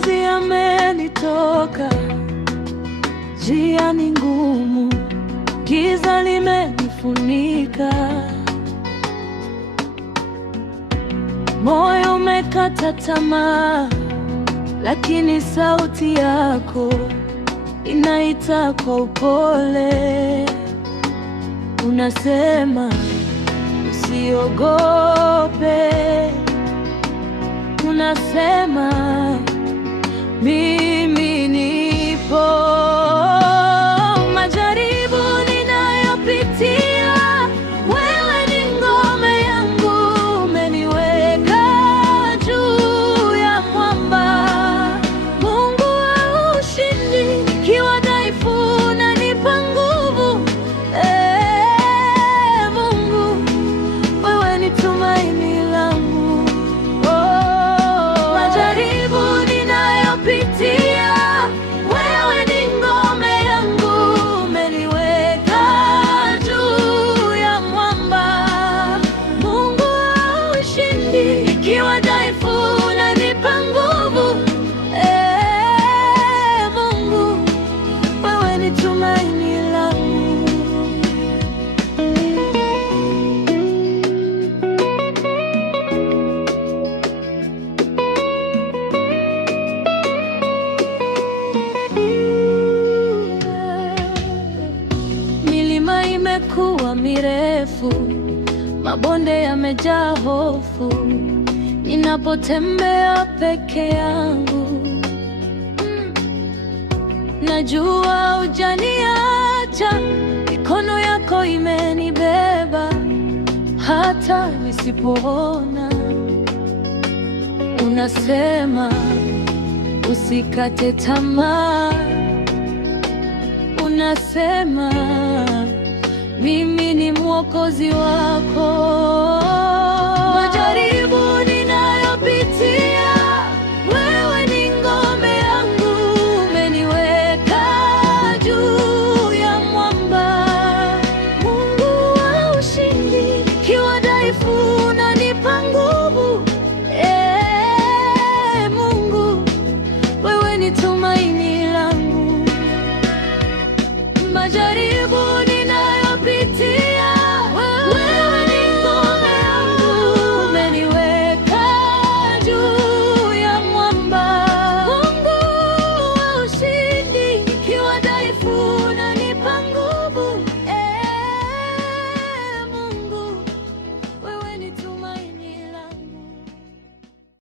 machozi yamenitoka, njia ni ngumu, giza limenifunika, moyo umekata tamaa, lakini sauti yako inaita kwa upole. Unasema usiogope, unasema mimi nipo. Majaribu ninayopitia, wewe ni ngome yangu, umeniweka juu ya mwamba. Mungu wa ushindi, nikiwa dhaifu unanipa nguvu. Mungu, wewe ni tumaini langu. Majaribu ninayopitia, wewe ni ngome yangu, umeniweka juu ya mwamba. Mungu wa ushindi, nikiwa dhaifu unanipa nguvu. Mungu, wewe ni tumaini langu. Milima imekuwa mirefu, mabonde yamejaa hofu, ninapotembea peke yangu. Najua hujaniacha, mikono yako imenibeba, hata nisipoona. Unasema usikate tamaa, unasema mimi ni mwokozi wako.